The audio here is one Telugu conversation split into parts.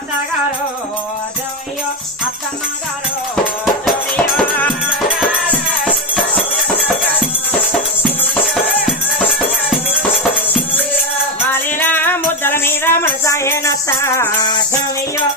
అత్తగారు జమయ్యో అత్తమ్మగారు మాలిన ముద్దల మీద మనసాయనత్త జమయ్యో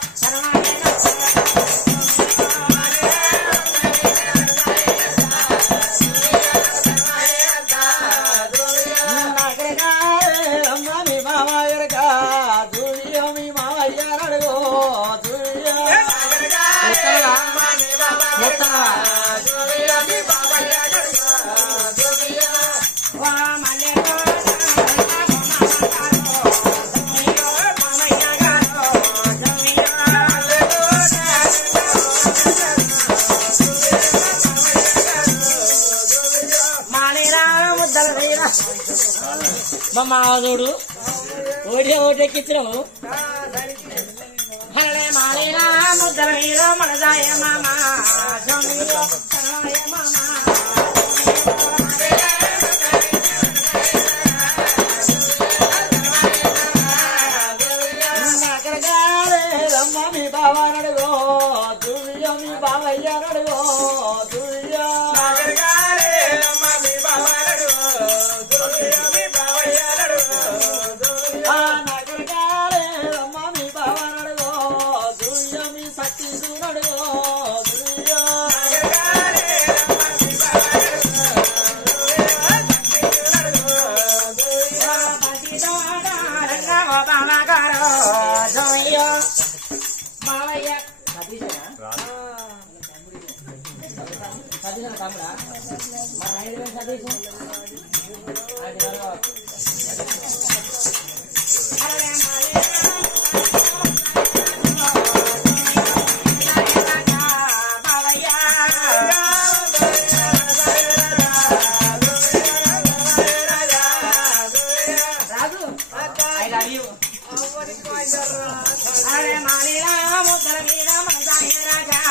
మా మావోడు ఓటే ఓటెక్కించినాము హరే మాలిన ముద్దల మీద మనసాయ మామ రమ్మ మీ బావా నడుగో దుర్య మీ బావయ్య నడుగో దుర్య తమ్ముడా మన 5 సతీష్ రాజు ఐ లవ్ యూ అరే మాలిన ముద్దల మీద మనసాయ రాజా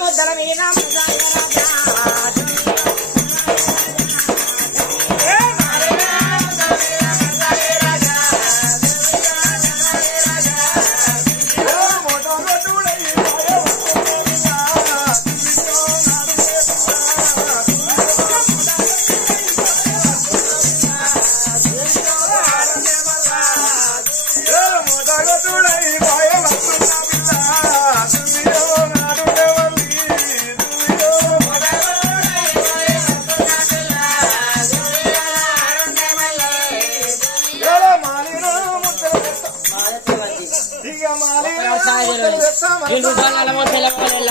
ముద్దల మీద రూపాయల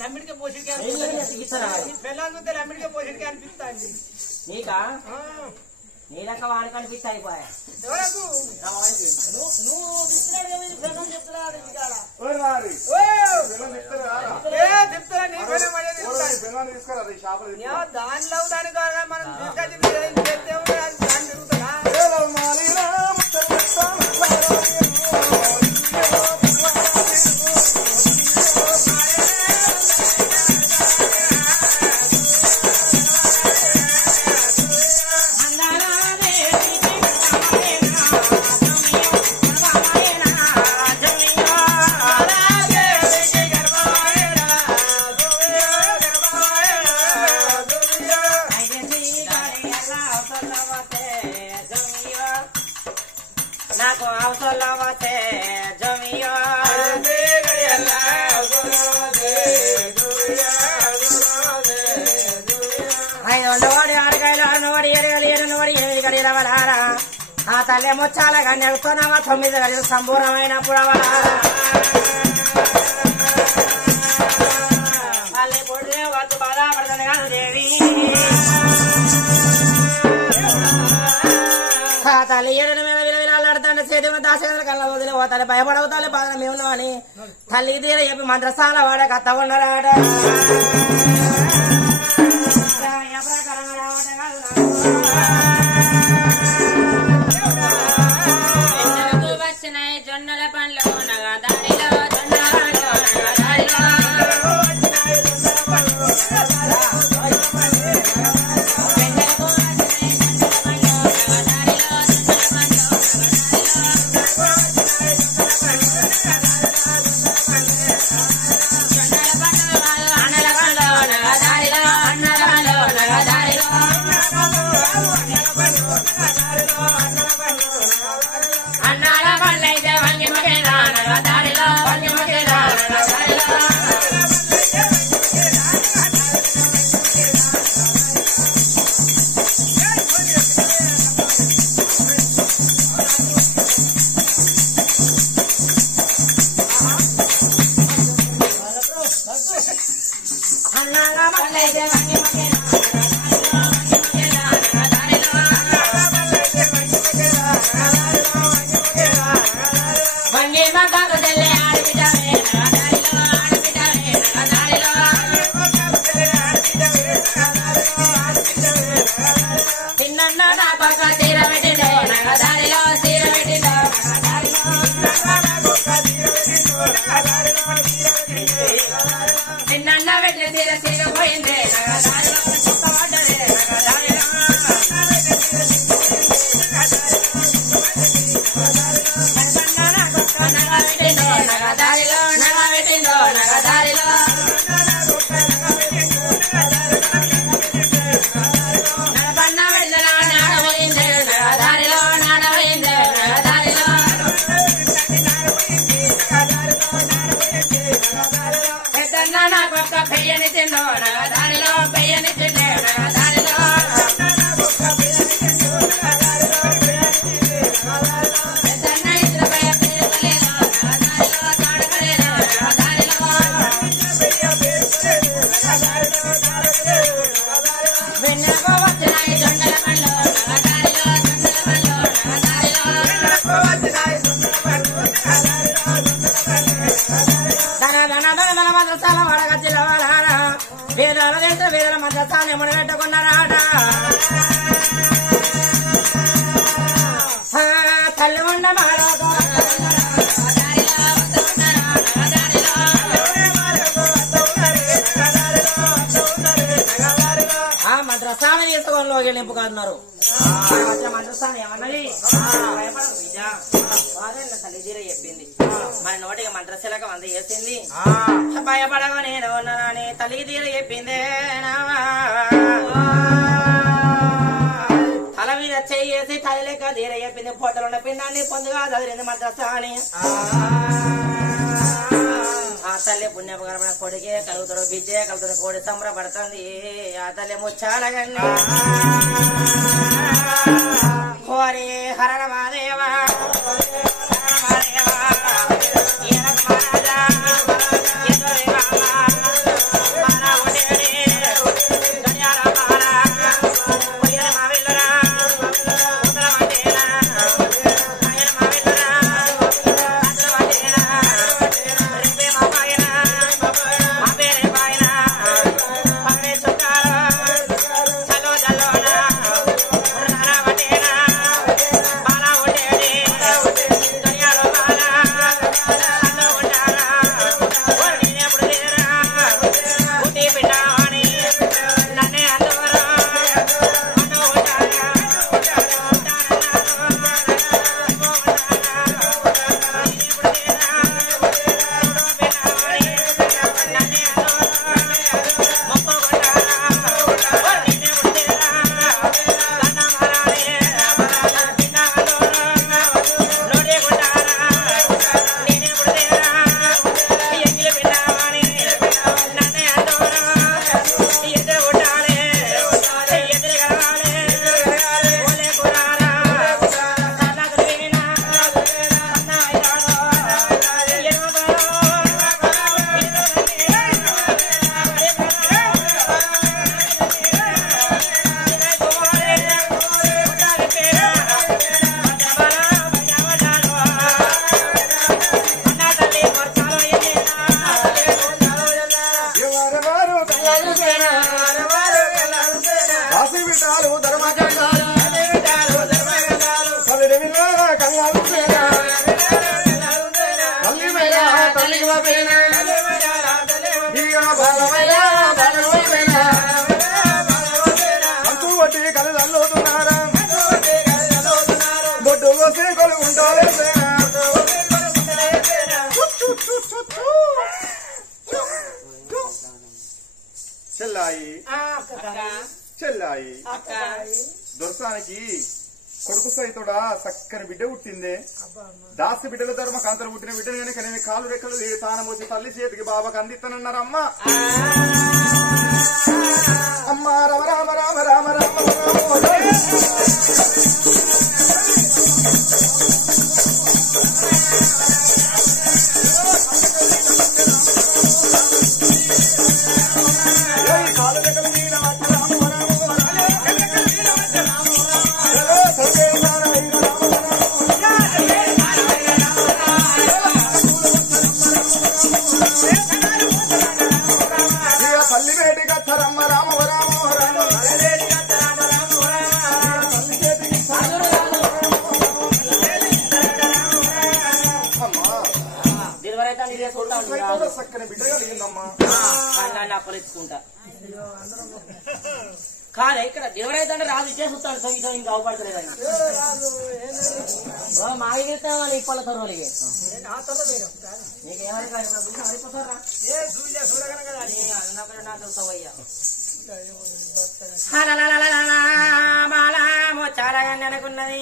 లమ్మిడికే పోషిడికి లమ్మిడికే పోషిడికి అనిపిస్తాండి నీకా నీలక వాడికి అనిపిస్తా అయిపోయా దానిలో దాని ద్వారా మనం నాకు అవసరం వస్తే జమియో నోడి ఆడకాయలు నోడి ఎరగలి నోడి 8 గడియల వలారా ఆ తల్లి ముచ్చాలగా నెలుస్తున్నావా 9 గడియలు సంపూర్ణమైనప్పుడు అవలారా తల్లి పొడినే వద్దు బాధపడుతుంది కాదు దేవి తల్లి ఏడు మీద విలవిలాడుతుంటే చేతి దాసేంద్ర కళ్ళ వదిలి పోతాలి భయపడవుతాలి బాధ మేము అని తల్లి తీర చెప్పి మంత్రసాల వాడ కత్త ఉండరాట వచ్చినాయి జొన్నల పండ్లు ఉండగా దానిలో వేదల మంత్రస్థానం ఎముడు పెట్టుకున్నారాట తల్లి ఉండ ఆ మంత్రస్థానం తీసుకొని నింపుకున్నారు మంత్రస్థానం ఏమన్నది తల్లి తీర చెప్పింది మన నోటికి మంత్రశిలక వంద చేసింది భయపడగా నేను ఉన్నానని తల్లి తీర చెప్పిందే తల మీద చేసి తల్లి లెక్క తీర చెప్పింది పొట్టలున్న పిండాన్ని పొందుగా చదివింది మంత్రస్థాని ఆ తల్లి పుణ్యపకరమైన కొడుకే కలుగుతాడు బిడ్డే కలుగుతాడు కోడి సంబరపడుతుంది ఆ తల్లి ముచ్చాలగండి హోరే హర మాదేవా ఈయనకు మహారాజా చెల్లాయి దొరసానికి కొడుకు సైతుడా చక్కని బిడ్డ పుట్టిందే దాసి బిడ్డల ధర్మ కాంతలు పుట్టిన బిడ్డను కనుక నేను కాలు రెక్కలు తాను మోసి తల్లి చేతికి బాబాకి అందిస్తానన్నారు అమ్మ అమ్మ రామ రామ రామ రామ రామ కాలు రెక్కలు మీద తల్లి వేడిగా రమ్మ రామ రామ చక్కని బిడ్డ కలిగిందమ్మా అప్పలెచ్చుకుంటా కాదే ఇక్కడ దేవుడైతే రాజు ఇచ్చేస్తాడు సంగీతం ఇంకా అవపడతలేదని మాగితే వాళ్ళు ఇప్పల తరువులకి నీకేమని అడిపోతారా చాలా అనుకున్నది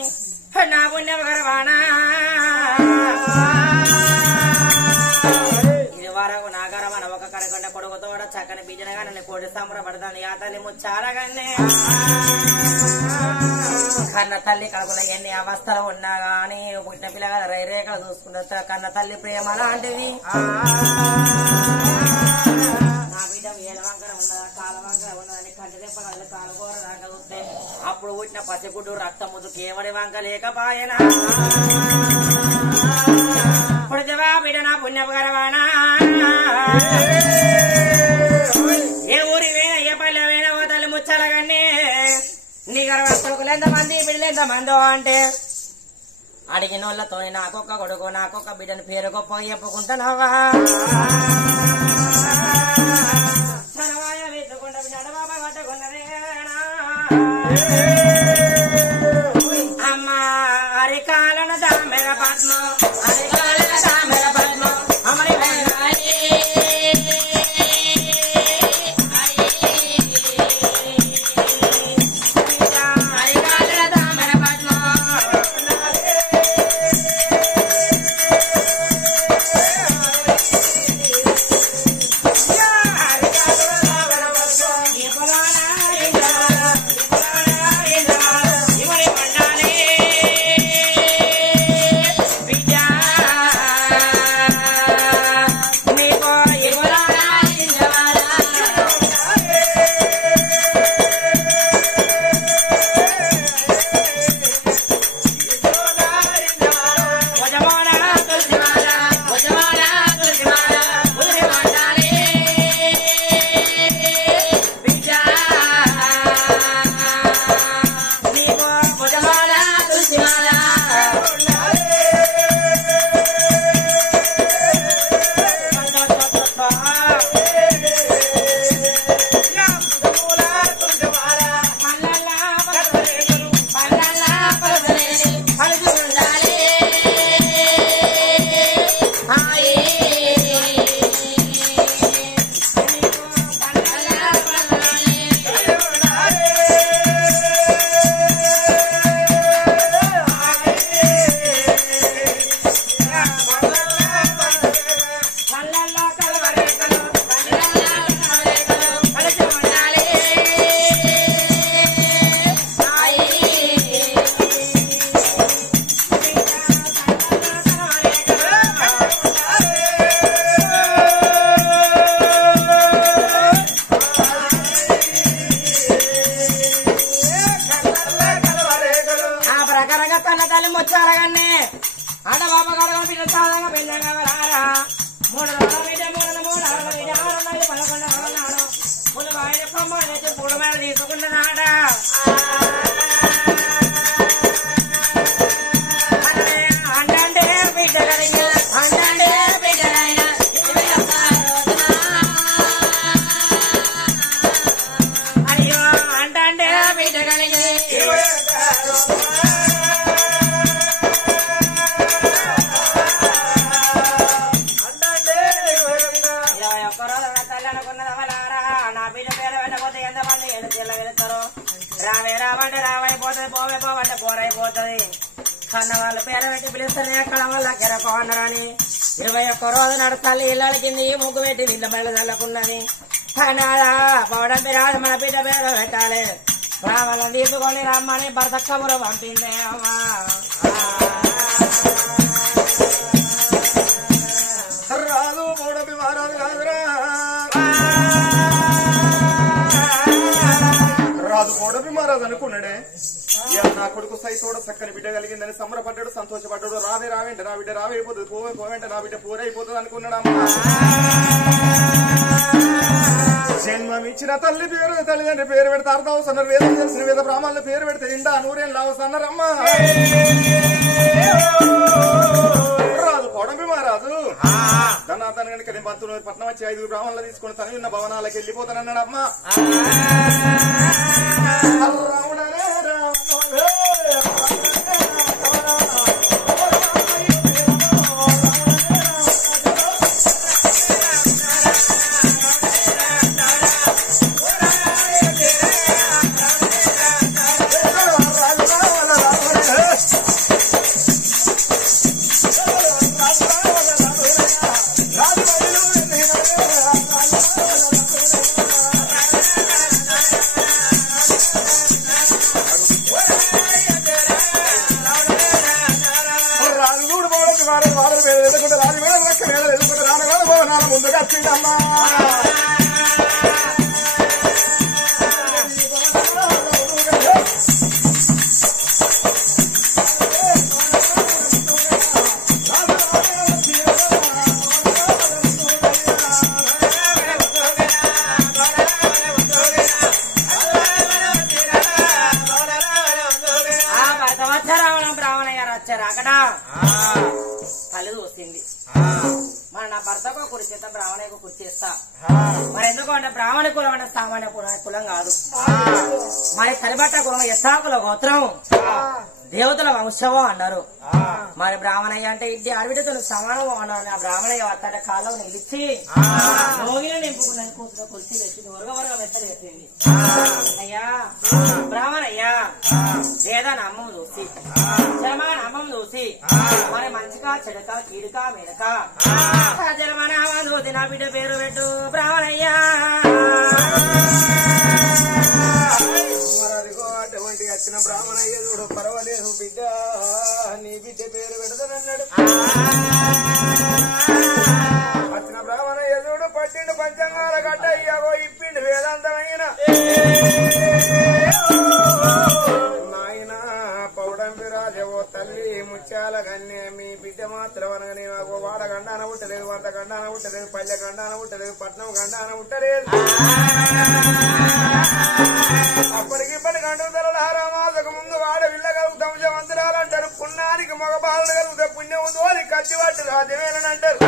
నా పుణ్యం గర్వాణా ఇది వరకు నాగరమన ఒక కరకొండ కొడుకుతోడ చక్కని బిజనగా నన్ను కోడి సంబరపడతాను ఆ తల్లి ముచ్చారగానే కన్న తల్లి కడుపులో ఎన్ని అవస్థలు ఉన్నా గాని పుట్టిన పిల్లగా రైరేఖలు చూసుకుంటా కన్న తల్లి ప్రేమ లాంటిది నా బిడ్డ ఏల వంకర ఉన్నదా కాల వంకర ఉన్నదని కంటి దెబ్బ కళ్ళు కాలుకూర దాకా చూస్తే అప్పుడు పుట్టిన పచ్చగుడ్డు రక్తం ముద్దు కేవడి వంక లేకపాయనా పుడితవా బిడ్డ నా పుణ్యపకరవానా ఏ ఊరి వేనా ఏ పల్లె వేనా ఓ తల్లి ముచ్చాలగానే నీ గర్వ కొడుకులు ఎంతమంది బిడ్డలు ఎంతమందో అంటే అడిగిన వాళ్ళతో నాకొక్క కొడుకు నాకొక్క బిడ్డని పేరు గొప్ప చెప్పుకుంటున్నావా వేసుకుంటా నడబాబా పట్టుకున్నదే అమ్మ అరికాలను దామెర పద్మ అరికాలను దామెర పద్మ అమరి బిడ్డ పేరు పెట్టకపోతే ఎంతమంది ఎడతెల్ల వెళ్తారు రావే రావంటే రావైపోతుంది పోవే పోవంటే పోరైపోతుంది కన్న వాళ్ళ పేరు పెట్టి పిలుస్తానే అక్కడ వల్ల కెరకో అన్నారని 21 రోజు నడచాలి ఇళ్ళ కింద ముగ్గు పెట్టి నీళ్ళ బయలు చల్లకున్నది కన్నాడా పవడం పేరు మన బిడ్డ పేరు పెట్టాలి వాళ్ళని తీసుకొని రమ్మని భర్త కబురు పంపిందే అమ్మా రాదు మూడపి మారాదు కాదురా రాదు మూడపి మారాదు అనుకున్నాడే నా కొడుకు సైతోడ చక్కని బిడ్డ కలిగిందని సంబరపడ్డాడు సంతోషపడ్డాడు రావే రావేంట నా బిడ్డ రావైపోతుంది పోవే పోవేంట నా బిడ్డ పూరైపోతుంది అనుకున్నాడమ్మా జన్మమిచ్చిన తల్లి పేరు తల్లిదండ్రి పేరు పెడితే అర్థమవుతున్నారు వేదం తెలిసిన వేద బ్రాహ్మణుల పేరు పెడితే ఇండా నూరేళ్ళు రావద్దన్నారమ్మా రాదు కొడమి మారాదు ధనాథన్ కనుక నేను పంతులు పట్నం వచ్చి 5 బ్రాహ్మణులు తీసుకుని తను ఉన్న భవనాలకు వెళ్ళిపోతానన్నాడమ్మా ముందుగా వచ్చిందమ్మా బ్రాహ్మణయ్య గారు వచ్చారు అక్కడ కళ్ళు చూసింది మరి నా భర్తకు కురిచేత బ్రాహ్మణకు కుర్చేస్తా మరి ఎందుకంటే బ్రాహ్మణ కులం అంటే సామాన్య కులం కాదు మరి సరిబట్ట కులం యశాకుల గోత్రం దేవతల వంశమో అన్నారు మరి బ్రాహ్మణయ్య అంటే ఇది అడవిడతో సమానమో అన్నారు ఆ బ్రాహ్మణయ్య వస్తాడ కాలం నిలిచి రోగిన నింపుకున్నాను కూతురు కొలిసి వేసింది వరగ వెత్తలేసింది అయ్యా బ్రాహ్మణయ్యా వేదాన్ని అమ్మం చూసి జలమాన అమ్మం చూసి మరి మంచిగా చెడక కీడుక మెడక జలమాన అమ్మం చూసి నా బిడ్డ పేరు పెట్టు బ్రాహ్మణయ్యా అటువంటి వచ్చిన బ్రాహ్మణయ్య చూడు పర్వాలేదు బిడ్డ నీ బిడ్డ పేరు పెడతానన్నాడు వచ్చిన బ్రాహ్మణయ్య చూడు పట్టిండు పంచంగాల గడ్డ ఇయ్యాగో ఇప్పిండు వేదాంతమైన నాయన పౌడంపి రాజవో తల్లి ముత్యాల కన్య మీ బిడ్డ మాత్రం అనగానే వాడ గండాన ఉట్టలేదు వంట గండాన ఉట్టలేదు పల్లె గండాన ఉట్టలేదు పట్నం గండాన ఉట్టలేదు అప్పటికి ఇప్పటి గంటకు ముందు వాడ విల్లగలుగుతాం మంత్రాలంటారు పుణ్యానికి మగ బాధలు కలుగుతా పుణ్యం తోలి కట్టివాటు రాజ్యమేనని అంటారు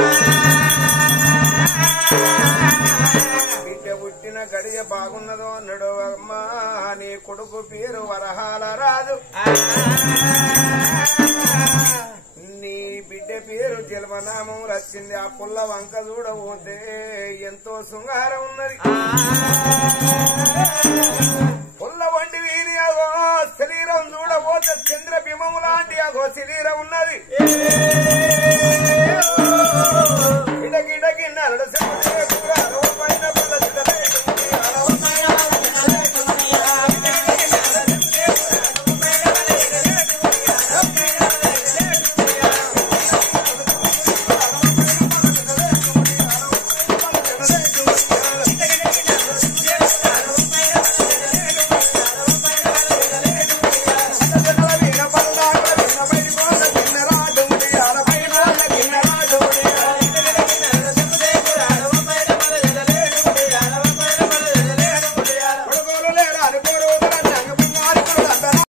బిడ్డ పుట్టిన గడియ బాగున్నదో అన్నాడు అమ్మా నీ కొడుకు పేరు వరహాల రాజు నీ బిడ్డ పేరు జన్మనామం వచ్చింది ఆ పుల్ల వంక చూడబోతే ఎంతో శృంగారం ఉన్నది పుల్ల వంటి వీరి అగో శరీరం చూడబోతే చంద్ర బింబము లాంటి అగో శరీరం ఉన్నది